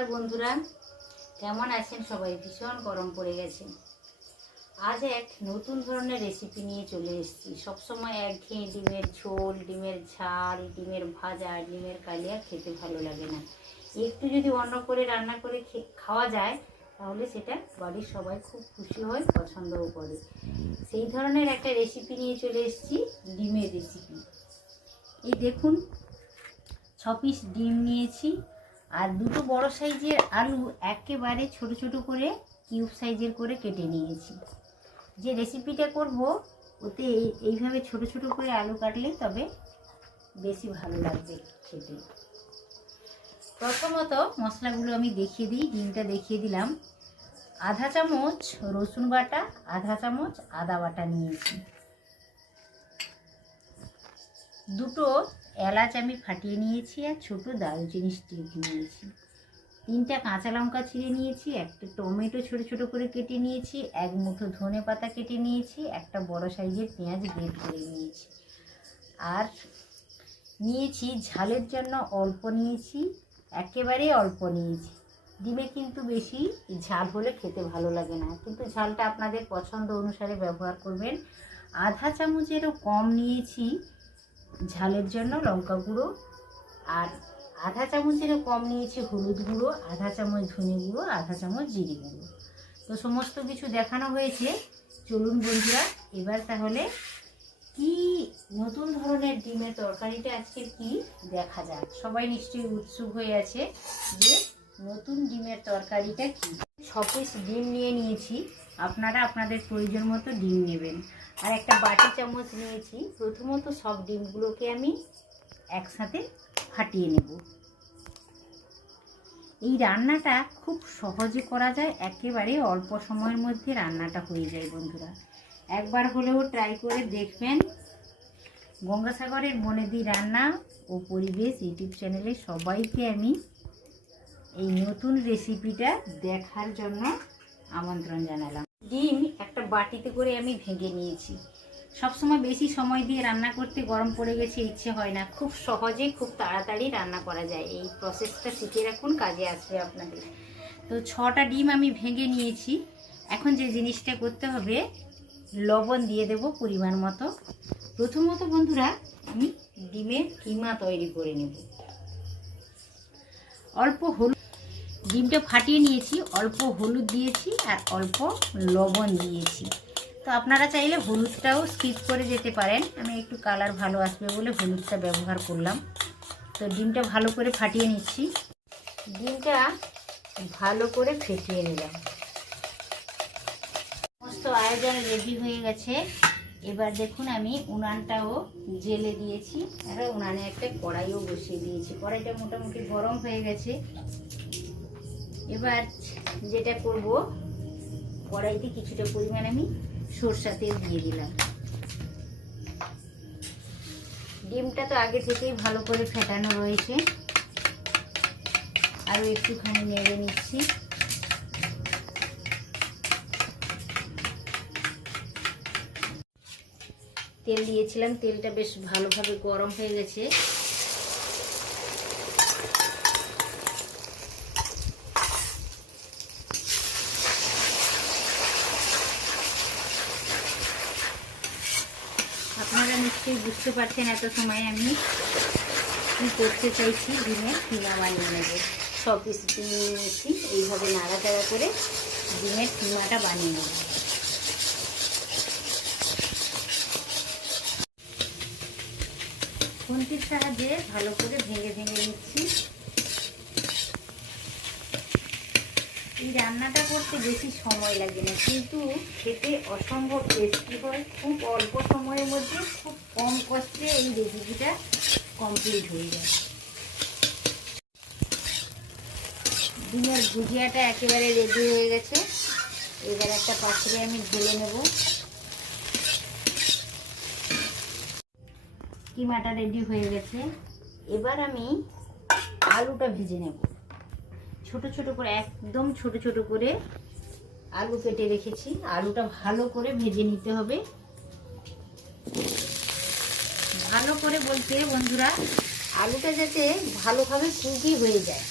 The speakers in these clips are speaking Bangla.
নমস্কার বন্ধুরা, কেমন আছেন সবাই? ভীষণ গরম পড়ে গেছে। আজ এক নতুন ধরনের রেসিপি নিয়ে চলে এসেছি। সবসময় একঘেয়ে ডিমের ঝোল, ডিমের ঝাল, ডিমের ভাজা, ডিমের কালিয়া খেতে ভালো লাগে না। একটু যদি অন্য করে রান্না করে খাওয়া যায় তাহলে সেটা বাড়ির সবাই খুব খুশি হয়, পছন্দও করে। সেই ধরনের একটা রেসিপি নিয়ে চলে এসেছি, ডিমের রেসিপি। এই দেখুন, 6 পিস ডিম নিয়েছি আর দুটো বড় সাইজের আলু একেবারে ছোট ছোট করে কিউব সাইজের করে কেটে নিয়েছি। যে রেসিপিটা করব ওতে এইভাবে ছোট ছোট করে আলু কাটলে তবে বেশি ভালো লাগবে খেতে। প্রথমত মশলাগুলো আমি দেখিয়ে দিই। ডিমটা দেখিয়ে দিলাম। আধা চামচ রসুন বাটা, আধা চামচ আদা বাটা নিয়েছি। দুটো এলাচ আমি ফাটিয়ে নিয়েছি আর ছোট দারুচিনি স্টিক নিয়েছি। 3টা কাঁচা লঙ্কা ছিঁড়ে নিয়েছি, একটা টমেটো ছোট ছোট করে কেটে নিয়েছি, এক মুঠো ধনে পাতা কেটে নিয়েছি, একটা বড় সাইজের পেঁয়াজ গ্রেট করে নিয়েছি। আর নিয়েছি ঝালের জন্য অল্প নিয়েছি, একেবারে অল্প নিয়েছি। ডিমে কিন্তু বেশি ঝাল হলে খেতে ভালো লাগে না, কিন্তু ঝালটা আপনাদের পছন্দ অনুসারে ব্যবহার করবেন। আধা চামচেরও কম নিয়েছি ঝালের জন্য লঙ্কা গুঁড়ো, আর আধা চামচেরও কম নিয়েছি হলুদ গুঁড়ো, আধা চামচ ধনে গুঁড়ো, আধা চামচ জিরে গুঁড়ো। তো সমস্ত কিছু দেখানো হয়েছে। চলুন বন্ধুরা, এবার তাহলে কি নতুন ধরনের ডিমের তরকারিটা আজকে কি দেখা যাক। সবাই নিশ্চয়ই উৎসুক হয়ে আছে যে নতুন ডিমের তরকারিটা কি। 6 পিস ডিম নিয়ে নিয়েছি। আপনারা আপনাদের প্রয়োজন মতো ডিম নেবেন। আর একটা বাটি চামচ নিয়েছি। প্রথমত সব ডিমগুলোকে আমি একসাথে ফাটিয়ে নেব। এই রান্নাটা খুব সহজে করা যায়, একেবারে অল্প সময়ের মধ্যে রান্নাটা হয়ে যায় বন্ধুরা। একবার হলেও ট্রাই করে দেখবেন। গঙ্গাসাগরের বনেদি রান্না ও পরিবেশ ইউটিউব চ্যানেলে সবাইকে আমি এই নতুন রেসিপিটা দেখার জন্য আমন্ত্রণ জানালাম। ডিম একটা বাটিতে করে আমি ভেঙে নিয়েছি। সবসময় বেশি সময় দিয়ে রান্না করতে গরম পড়ে গেছে, ইচ্ছে হয় না। খুব সহজে খুব তাড়াতাড়ি রান্না করা যায়। এই প্রসেসটা শিখে রাখুন, কাজে আসবে আপনাদের। তো 6টা ডিম আমি ভেঙে নিয়েছি। এখন যে জিনিসটা করতে হবে, লবণ দিয়ে দেব পরিমাণ মতো। প্রথমত বন্ধুরা আমি ডিমের কিমা তৈরি করে নেব। অল্প হলুদ, ডিমটা ফাটিয়ে নিয়েছি, অল্প হলুদ দিয়েছি আর অল্প লবণ দিয়েছি। তো আপনারা চাইলে হলুদটাও স্কিপ করে যেতে পারেন। আমি একটু কালার ভালো আসবে বলে হলুদটা ব্যবহার করলাম। তো ডিমটা ভালো করে ফাটিয়ে নিচ্ছি। ডিমটা ভালো করে ফেটিয়ে নিলাম। সমস্ত আয়োজন রেডি হয়ে গেছে। এবার দেখুন আমি উনানটাও জেলে দিয়েছি আর উনানে একটা কড়াইও বসিয়ে দিয়েছি। কড়াইটা মোটামুটি গরম হয়ে গেছে। এবার যেটা করব, কড়াইতে কিছুটা পরিমাণ আমি সরষা তেল দিয়ে দিলাম। ডিমটা তো আগে থেকেই ভালো করে ফেটানো রয়েছে। আরও একটুখানি নেড়ে নিচ্ছি। তেল দিয়েছিলাম, তেলটা বেশ ভালোভাবে গরম হয়ে গেছে। আপনারা নিশ্চয়ই বুঝতে পারছেন এত সময় আমি কি করতে চাইছি। ডিমের কিমা বানিয়ে নেব। 6 পিস ডিম নিয়েছি, এইভাবে নাড়াচাড়া করে ডিমের কিমাটা বানিয়ে নেব। খুন্তির সাহায্যে ভালো করে ভেঙে ভেঙে নিচ্ছি। এই রান্নাটা করতে বেশি সময় লাগে না, কিন্তু খেতে অসম্ভব টেস্টি হয়। খুব অল্প সময়ের মধ্যে খুব কম কষ্টে এই রেসিপিটা কমপ্লিট হয়ে যায়। ডিমের ভুজিয়াটা একেবারে রেডি হয়ে গেছে। এবার একটা পাত্রে আমি ঢেলে নেব। কিমাটা রেডি হয়ে গেছে। এবার আমি আলুটা ভেজে নেব। ছোট ছোট করে, একদম ছোট ছোট করে আলু কেটে রেখেছি। আলুটা ভালো করে ভেজে নিতে হবে। ভালো করে বলতে বন্ধুরা, আলুটা যাতে ভালোভাবে কুকি হয়ে যায়।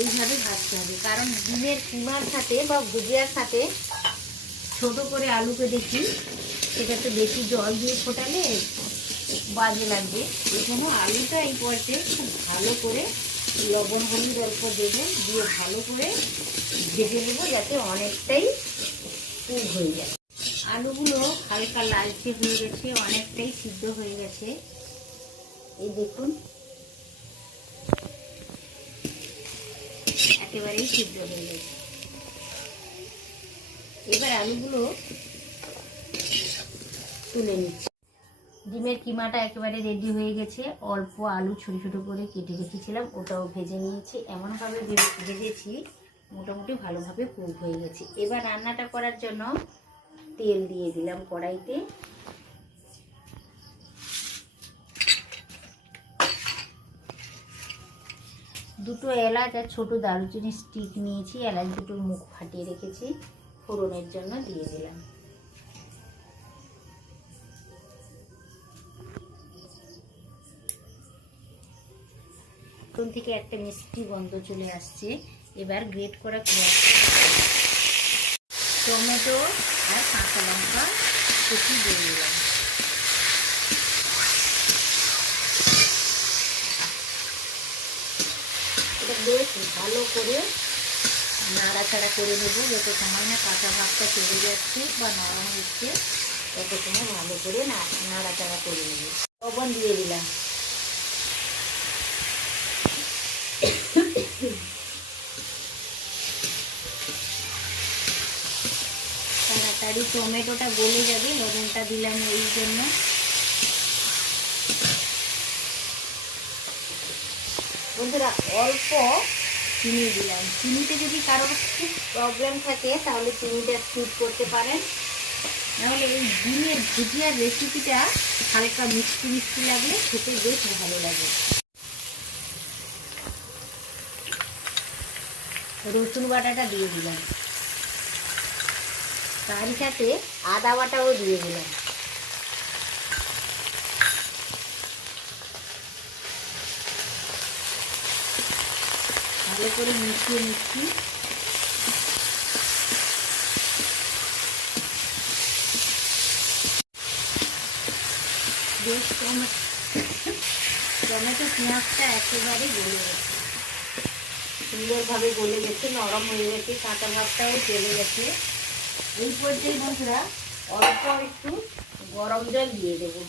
এইভাবে ভাজতে হবে, কারণ ডিমের কিমার সাথে বা ভুজিয়ার সাথে ছোট করে আলুকে দেখি সেটা তো বেশি জল দিয়ে ফোটালে বাজে লাগবে। এই জন্য আলুটা এই পর্যায়ে খুব ভালো করে লবণ হলুদ অল্প দেবো, দিয়ে ভালো করে ভেজে নেবো যাতে অনেকটাই কুক হয়ে যায়। আলুগুলো হালকা লালচে হয়ে গেছে, অনেকটাই সিদ্ধ হয়ে গেছে। এই দেখুন একেবারেই সিদ্ধ হয়ে গেছে। এবার আলুগুলো তুলে নিচ্ছি। ডিমের কিমাটা একেবারে রেডি হয়ে গেছে। অল্প আলু ছোট ছোট করে কেটে রেখেছিলাম, ওটাও ভেজে নিয়েছি। এমনভাবে ভেজেছি মোটামুটি ভালোভাবে কুক হয়ে গেছে। এবার রান্নাটা করার জন্য তেল দিয়ে দিলাম কড়াইতে। দুটো এলাচ আর ছোট দারুচিনি স্টিক নিয়েছি, এলাচ দুটোর মুখ ফাটিয়ে রেখেছি, ফোড়নের জন্য দিয়ে দিলাম। ফোড়ন থেকে একটা মিষ্টি গন্ধ চলে আসছে। এবার গ্রেট করা পেঁয়াজ, টমেটো আর কাঁচা লঙ্কা কুচি দিয়ে দিলাম। এটা বেশ ভালো করে নাড়াচাড়া করে নেবো, যত সময় না কাঁচা ভাবটা চলে যাচ্ছে বা নরম হচ্ছে তত সময় ভালো করে নাড়াচাড়া করে নেবো। লবণ দিয়ে দিলাম। তাড়াতাড়ি টমেটোটা গলে যাবে, লবণটা দিলাম এই জন্য। বন্ধুরা অল্প চিনি দিলাম। চিনিতে যদি কারোর খুব প্রবলেম থাকে তাহলে চিনিটা স্কিপ করতে পারেন, নাহলে এই ডিমের ভুজিয়ার রেসিপিটা হালকা মিষ্টি মিষ্টি লাগলে খেতে বেশ ভালো লাগে। রসুন বাটাটা দিয়ে দিলাম, তার সাথে আদা বাটাও দিয়ে দিলাম। ভালো করে মিশিয়ে নিচ্ছি। বেশ টমেটো পেঁয়াজটা একেবারে গলে গেছে, সুন্দরভাবে গলে গেছে, নরম হয়ে গেছে, কাঁচা ভাবটাও চলে গেছে। এই পর্যায়ে বন্ধুরা অল্প একটু গরম জল দিয়ে দেবো।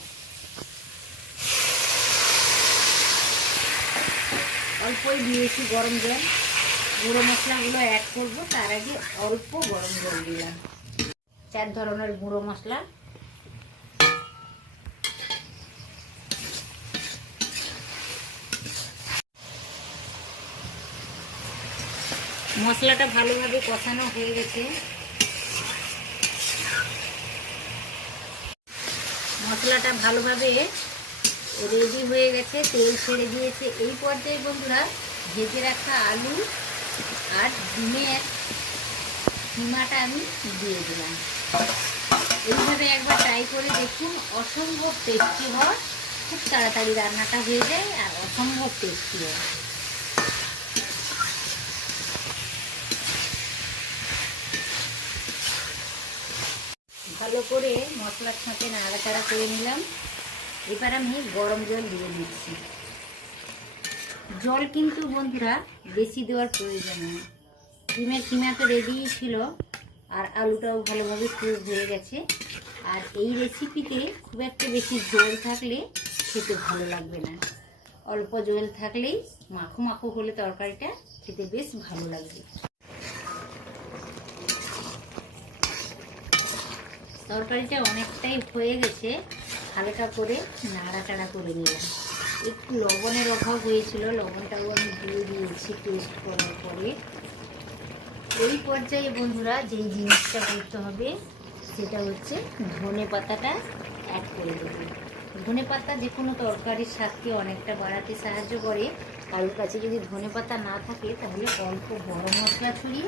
অল্পই দিয়েছি গরম জল। গুঁড়ো মশলাগুলো অ্যাড করবো, তার আগে অল্প গরম জল দিলাম। 4 ধরনের গুঁড়ো মশলা। মশলাটা ভালোভাবে কষানো হয়ে গেছে। মশলাটা ভালোভাবে রেডি হয়ে গেছে, তেল ছেড়ে দিয়েছে। এই পর্যায়ে বন্ধুরা ভেজে রাখা আলু আর ডিমের কিমাটা আমি দিয়ে দিলাম। এইভাবে একবার ট্রাই করে দেখুন, অসম্ভব টেস্টি হয়। খুব তাড়াতাড়ি রান্নাটা হয়ে যায় আর অসম্ভব টেস্টি হয়। ভালো করে মশলার সাথে নাড়াচাড়া করে নিলাম। এবার আমি গরম জল দিয়ে দিচ্ছি। জল কিন্তু বন্ধুরা বেশি দেওয়ার প্রয়োজন নেই। ডিমের কিমা তো রেডিই ছিল আর আলুটাও ভালোভাবে কুক হয়ে গেছে। আর এই রেসিপিতে খুব একটা বেশি ঝোল থাকলে খেতে ভালো লাগবে না, অল্প ঝোল থাকলেই মাখো মাখো হলে তরকারিটা খেতে বেশ ভালো লাগবে। তরকারিটা অনেকটাই হয়ে গেছে, হালকা করে নাড়াচাড়া করে নিলাম। একটু লবণের অভাব হয়েছিল, লবণটাও আমি দিয়ে দিয়েছি টেস্ট করার পরে। এই পর্যায়ে বন্ধুরা যেই জিনিসটা করতে হবে সেটা হচ্ছে ধনে পাতাটা অ্যাড করে দেবো। ধনে পাতা যে কোনো তরকারির স্বাদকে অনেকটা বাড়াতে সাহায্য করে। কারোর কাছে যদি ধনে পাতা না থাকে তাহলে অল্প গরম মশলা ছড়িয়ে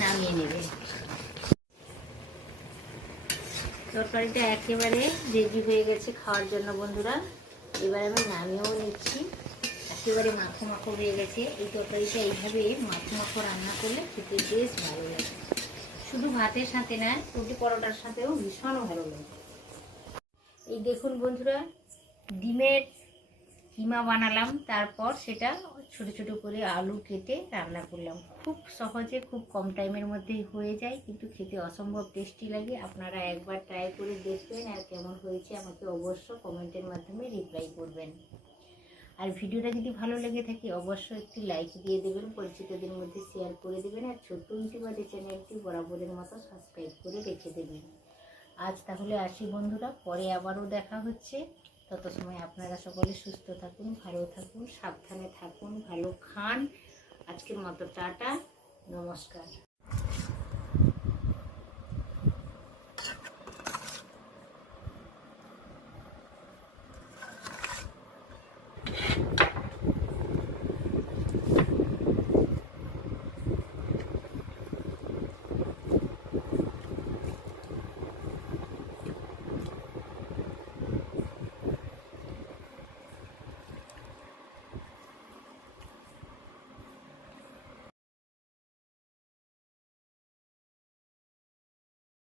নামিয়ে নেবে। তরকারিটা একেবারে রেডি হয়ে গেছে খাওয়ার জন্য বন্ধুরা। এবার আমি নামিয়েও নিচ্ছি। একেবারে মাখো মাখো হয়ে গেছে। এই তরকারিটা এইভাবে মাখো মাখো রান্না করলে খেতে বেশ ভালো লাগে, শুধু ভাতের সাথে না, রুটি পরোটার সাথেও ভীষণ ভালো লাগে। এই দেখুন বন্ধুরা, ডিমের কিমা বানালাম, তারপর সেটা ছোট ছোট করে আলু কেটে রান্না করলাম। খুব সহজে, খুব কম টাইমের মধ্যেই হয়ে যায়, কিন্তু খেতে অসম্ভব টেস্টি লাগে। আপনারা একবার ট্রাই করে দেখবেন, আর কেমন হয়েছে আমাকে অবশ্য কমেন্টের মাধ্যমে রিপ্লাই করবেন। আর ভিডিওটা যদি ভালো লেগে থাকে অবশ্যই একটি লাইক দিয়ে দেবেন, পরিচিতদের মধ্যে শেয়ার করে দেবেন, আর ছোট্ট ইউটিউবারের চ্যানেলটি বরাবরের মতো সাবস্ক্রাইব করে রেখে দেবেন। আজ তাহলে আসি বন্ধুরা, পরে আবারও দেখা হচ্ছে। তত সময় আপনারা সকলে সুস্থ থাকুন, ভালো থাকুন, সাবধানে থাকুন, ভালো খান। আজকের মতো টাটা, নমস্কার।